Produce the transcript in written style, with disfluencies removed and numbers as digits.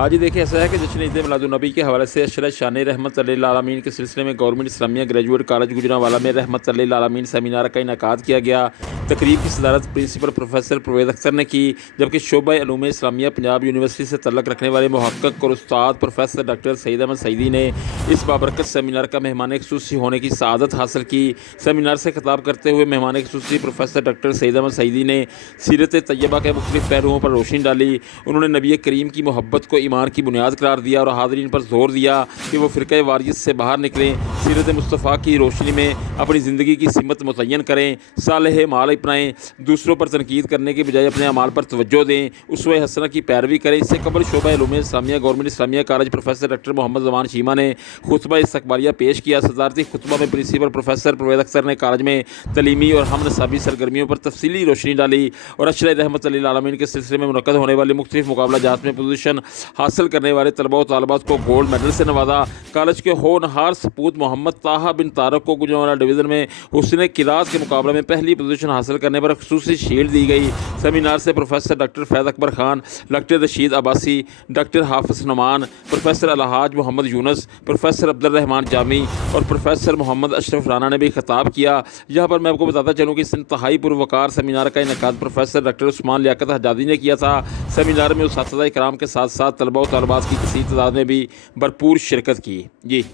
आज ही देखिए ऐसा है कि जश्न ईद मिलादुन्नबी के हवाले से अशरा शान रहमत लिल आलमीन के सिलसिले में government Islamia graduate college Gujranwala में रहमत लिल आलमीन सेमिनार का इनेकाद किया गया। तकरीब की सदारत प्रिंसिपल प्रोफेसर परवेज़ अख्तर ने की, जबकि शोबा उलूम इस्लामिया पंजाब यूनिवर्सिटी से तल्लक रखने वाले मुहक्किक और उस्ताद प्रोफेसर डॉक्टर सईद अहमद सईदी ने इस बाबरकत सेमिनार का मेहमान ख़ुसूसी होने की सआदत हासिल की। सेमिनार से खिताब करते हुए मेहमान ख़ुसूसी प्रोफेसर डॉक्टर सईद अहमद सईदी ने सीरत तैयबा के मुख्तलिफ पहलुओं पर रोशनी डाली। उन्होंने नबी करीम की मोहब्बत को ईमान की बुनियाद करार दिया और हाज़रीन पर जोर दिया कि वो फ़िरक़े वारियत से बाहर निकलें, सीरत मुस्तफ़ा की रोशनी में अपनी ज़िंदगी की सिमत मुतय्यन करें, सालेह माल अपनाएँ, दूसरों पर तनकीद करने के बजाय अपने अमाल पर तवज्जो दें, उसवे हसना की पैरवी करें। इससे कबल शोबा उलूम इस्लामिया government Islamia college professor doctor Mohammed Zaman Sheema ने खुतबा इस्तक़बालिया पेश किया। सदारती खुतबा में प्रिंसिपल प्रोफेसर परवेज़ अख्तर ने कॉलेज में तलीमी और हम नसाबी सरगर्मियों पर तफसीली रोशनी डाली और अशरा रहमत लिल आलमीन के सिलसिले में मुनक़्क़द होने वाले मुख्तलिफ मुकाबला जात में पोजीशन हासिल करने वाले तलबा व तालिबात को गोल्ड मेडल से नवाजा। कॉलेज के होनहार सपूत मोहम्मद ताहा बिन तारक को गुजरांवाला डिवीज़न में हुस्न किरात के मुकाबले में पहली पोजीशन हासिल करने पर ख़ुसूसी शील्ड दी गई। सेमिनार से प्रोफेसर डॉक्टर फैज़ अकबर खान, डॉक्टर रशीद अब्बासी, डॉक्टर हाफिज़ नुमान, प्रोफेसर अलहाज मोहम्मद यूनुस, प्रोफेसर अब्दुल रहमान जामी और प्रोफेसर मोहम्मद अशरफ राना ने भी खिताब किया। यहाँ पर मैं आपको बताता चलूँ कि इस इंतहाई पुरवकार सेमिनार का इनेकाद प्रोफेसर डॉक्टर उस्मान लियाकत हजादी ने किया था। सेमिनार में उस्ताद-ए-किराम के साथ साथ तलबा व तालिबात की कसीर तादाद में भी भरपूर शिरकत की। जी।